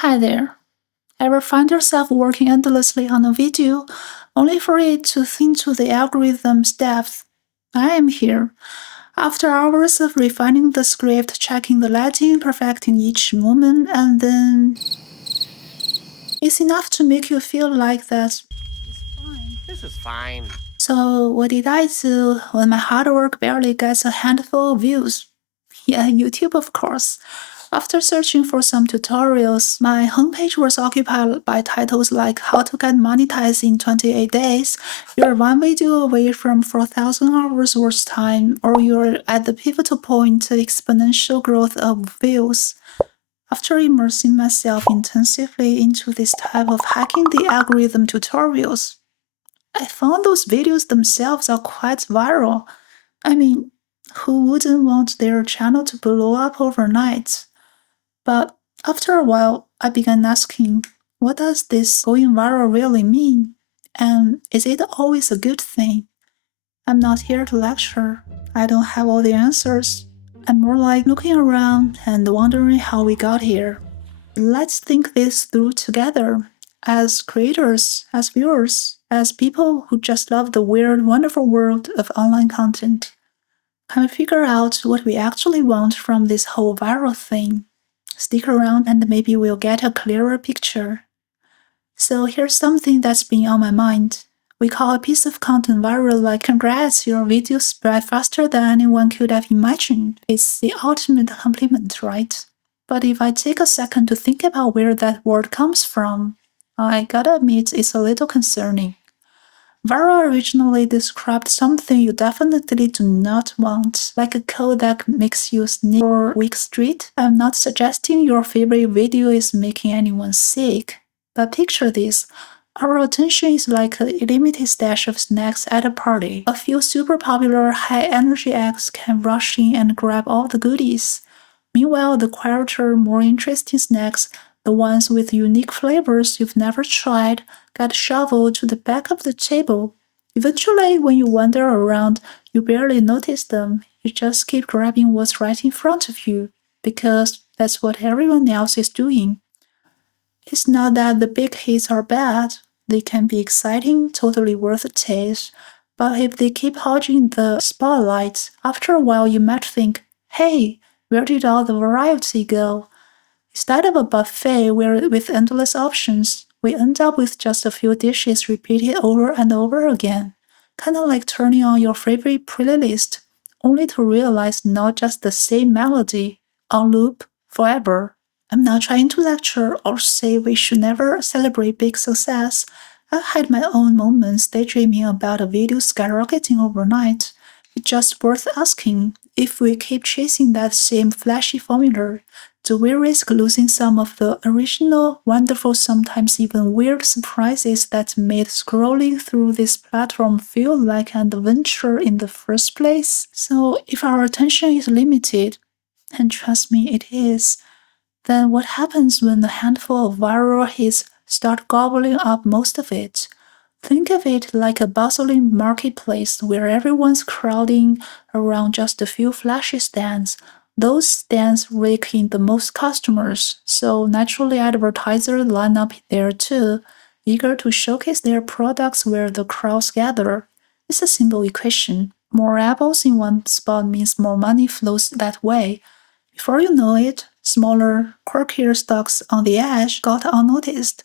Hi there. Ever find yourself working endlessly on a video only for it to think to the algorithm's depth? I am here. After hours of refining the script, checking the lighting, perfecting each moment, and then it's enough to make you feel like that. This is fine. So, what did I do when my hard work barely gets a handful of views? Yeah, YouTube, of course. After searching for some tutorials, my homepage was occupied by titles like How to Get Monetized in 28 Days, You're one video away from 4,000 hours worth time, or You're at the pivotal point of exponential growth of views. After immersing myself intensively into this type of hacking the algorithm tutorials, I found those videos themselves are quite viral. I mean, who wouldn't want their channel to blow up overnight? But after a while, I began asking, what does this going viral really mean? And is it always a good thing? I'm not here to lecture. I don't have all the answers. I'm more like looking around and wondering how we got here. Let's think this through together. As creators, as viewers, as people who just love the weird, wonderful world of online content. Can we figure out what we actually want from this whole viral thing? Stick around and maybe we'll get a clearer picture. So here's something that's been on my mind. We call a piece of content viral like congrats, your video spread faster than anyone could have imagined. It's the ultimate compliment, right? But if I take a second to think about where that word comes from, I gotta admit it's a little concerning. Viral originally described something you definitely do not want, like a code that makes you sneeze or weak street. I'm not suggesting your favorite video is making anyone sick, but picture this. Our attention is like a limited stash of snacks at a party. A few super popular high energy acts can rush in and grab all the goodies. Meanwhile, the quieter, more interesting snacks, the ones with unique flavors you've never tried, get shoveled to the back of the table. Eventually, when you wander around, you barely notice them. You just keep grabbing what's right in front of you, because that's what everyone else is doing. It's not that the big hits are bad. They can be exciting, totally worth a taste. But if they keep hogging the spotlight, after a while you might think, hey, where did all the variety go? Instead of a buffet with endless options, we end up with just a few dishes repeated over and over again. Kind of like turning on your favorite playlist, only to realize not just the same melody on loop forever. I'm not trying to lecture or say we should never celebrate big success. I've had my own moments daydreaming about a video skyrocketing overnight. It's just worth asking if we keep chasing that same flashy formula, do we risk losing some of the original, wonderful, sometimes even weird surprises that made scrolling through this platform feel like an adventure in the first place? So, if our attention is limited, and trust me, it is, then what happens when a handful of viral hits start gobbling up most of it? Think of it like a bustling marketplace where everyone's crowding around just a few flashy stands. Those stands rake in the most customers, so naturally advertisers line up there too, eager to showcase their products where the crowds gather. It's a simple equation. More eyeballs in one spot means more money flows that way. Before you know it, smaller, quirkier stocks on the edge got unnoticed.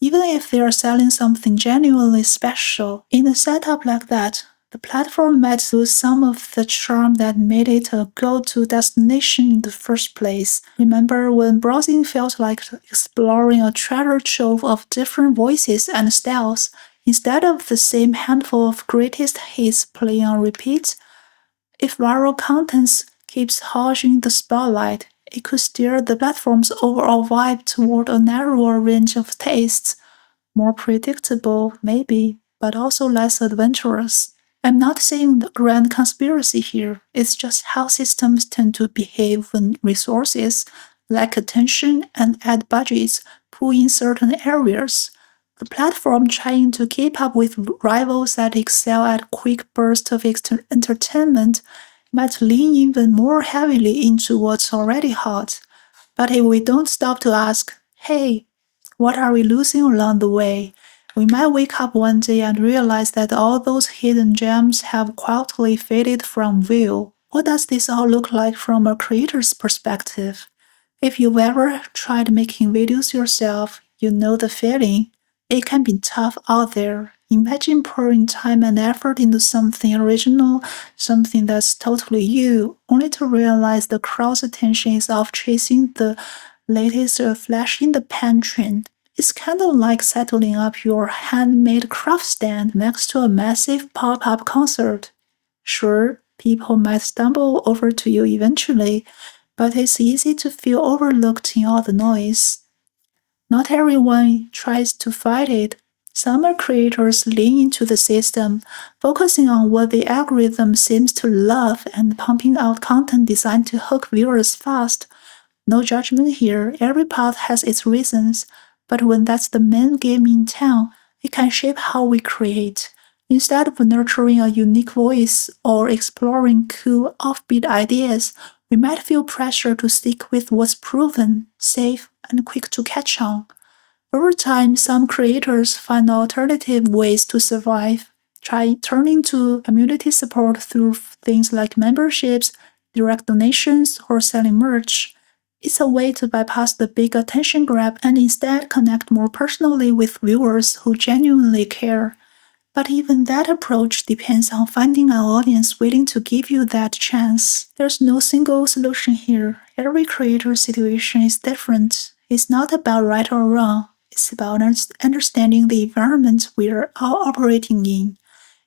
Even if they are selling something genuinely special, in a setup like that, the platform might lose some of the charm that made it a go-to destination in the first place. Remember when browsing felt like exploring a treasure trove of different voices and styles, instead of the same handful of greatest hits playing on repeat? If viral content keeps hogging the spotlight, it could steer the platform's overall vibe toward a narrower range of tastes, more predictable, maybe, but also less adventurous. I'm not saying the grand conspiracy here, it's just how systems tend to behave when resources, like attention and ad budgets, pull in certain areas. The platform trying to keep up with rivals that excel at quick bursts of entertainment might lean even more heavily into what's already hot. But if we don't stop to ask, Hey, what are we losing along the way? We might wake up one day and realize that all those hidden gems have quietly faded from view. What does this all look like from a creator's perspective? If you've ever tried making videos yourself, you know the feeling. It can be tough out there. Imagine pouring time and effort into something original, something that's totally you, only to realize the crowd's attention is off chasing the latest flash in the pan trend. It's kind of like settling up your handmade craft stand next to a massive pop up concert. Sure, people might stumble over to you eventually, but it's easy to feel overlooked in all the noise. Not everyone tries to fight it. Some creators lean into the system, focusing on what the algorithm seems to love and pumping out content designed to hook viewers fast. No judgment here, every path has its reasons, but when that's the main game in town, it can shape how we create. Instead of nurturing a unique voice or exploring cool, offbeat ideas, we might feel pressure to stick with what's proven, safe, and quick to catch on. Over time, some creators find alternative ways to survive, try turning to community support through things like memberships, direct donations, or selling merch. It's a way to bypass the big attention grab and instead connect more personally with viewers who genuinely care. But even that approach depends on finding an audience willing to give you that chance. There's no single solution here. Every creator situation is different. It's not about right or wrong. It's about understanding the environment we're all operating in.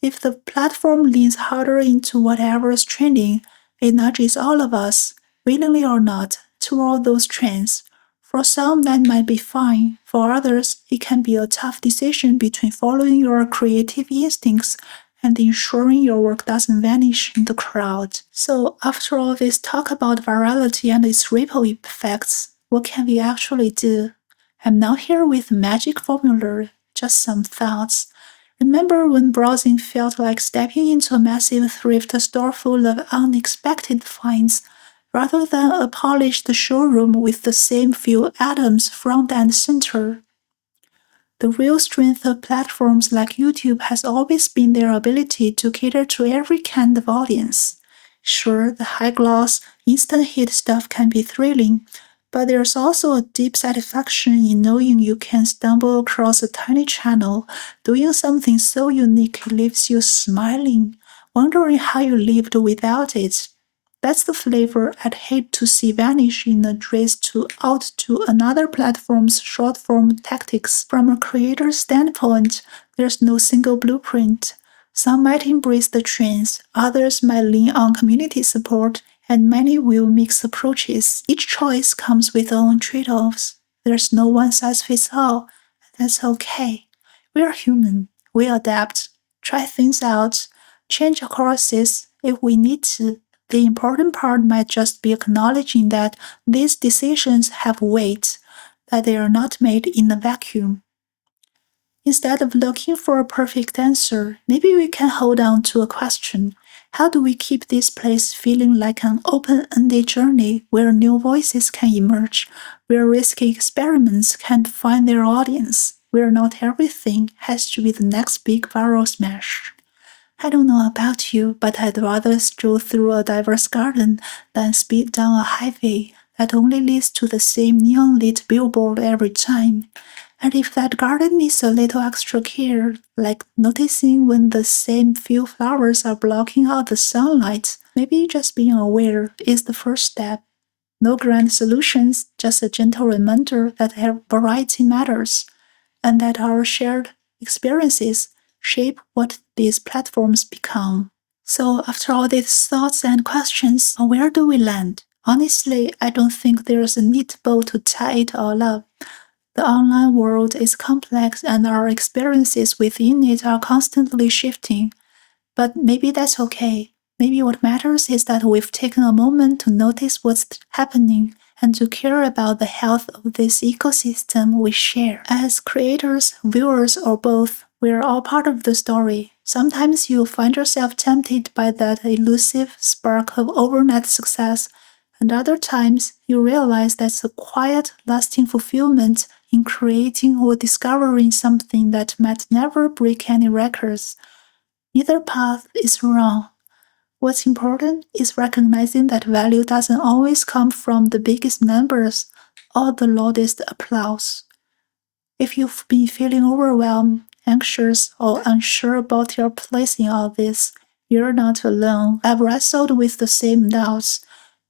If the platform leans harder into whatever is trending, it nudges all of us, willingly or not, toward those trends. For some, that might be fine. For others, it can be a tough decision between following your creative instincts and ensuring your work doesn't vanish in the crowd. So, after all this talk about virality and its ripple effects, what can we actually do? I'm not here with a magic formula, just some thoughts. Remember when browsing felt like stepping into a massive thrift store full of unexpected finds, rather than a polished showroom with the same few items front and center? The real strength of platforms like YouTube has always been their ability to cater to every kind of audience. Sure, the high gloss, instant hit stuff can be thrilling, but there's also a deep satisfaction in knowing you can stumble across a tiny channel doing something so unique it leaves you smiling, wondering how you lived without it. That's the flavor I'd hate to see vanish in a race out to another platform's short form tactics. From a creator's standpoint, there's no single blueprint. Some might embrace the trends, others might lean on community support, and many will mix approaches. Each choice comes with its own trade offs. There's no one size fits all. That's okay. We're human. We adapt, try things out, change courses if we need to. The important part might just be acknowledging that these decisions have weight, that they are not made in a vacuum. Instead of looking for a perfect answer, maybe we can hold on to a question. How do we keep this place feeling like an open ended journey where new voices can emerge, where risky experiments can find their audience, where not everything has to be the next big viral smash? I don't know about you, but I'd rather stroll through a diverse garden than speed down a highway that only leads to the same neon lit billboard every time. And if that garden needs a little extra care, like noticing when the same few flowers are blocking out the sunlight, maybe just being aware is the first step. No grand solutions, just a gentle reminder that variety matters, and that our shared experiences shape what these platforms become. So, after all these thoughts and questions, where do we land? Honestly, I don't think there's a neat bow to tie it all up. The online world is complex and our experiences within it are constantly shifting. But maybe that's okay. Maybe what matters is that we've taken a moment to notice what's happening and to care about the health of this ecosystem we share. As creators, viewers, or both, we're all part of the story. Sometimes you'll find yourself tempted by that elusive spark of overnight success, And other times, you realize that's a quiet, lasting fulfillment in creating or discovering something that might never break any records. Neither path is wrong. What's important is recognizing that value doesn't always come from the biggest numbers or the loudest applause. If you've been feeling overwhelmed, anxious, or unsure about your place in all this, you're not alone. I've wrestled with the same doubts.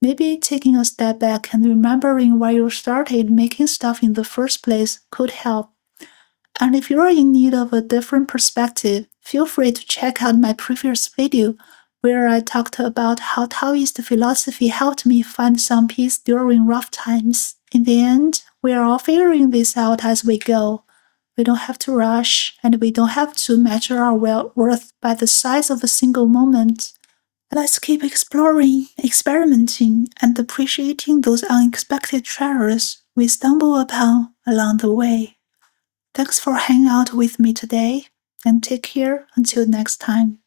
Maybe taking a step back and remembering why you started making stuff in the first place could help. And if you're in need of a different perspective, feel free to check out my previous video where I talked about how Taoist philosophy helped me find some peace during rough times. In the end, we are all figuring this out as we go. We don't have to rush, and we don't have to measure our worth by the size of a single moment. Let's keep exploring, experimenting, and appreciating those unexpected treasures we stumble upon along the way. Thanks for hanging out with me today, and take care until next time.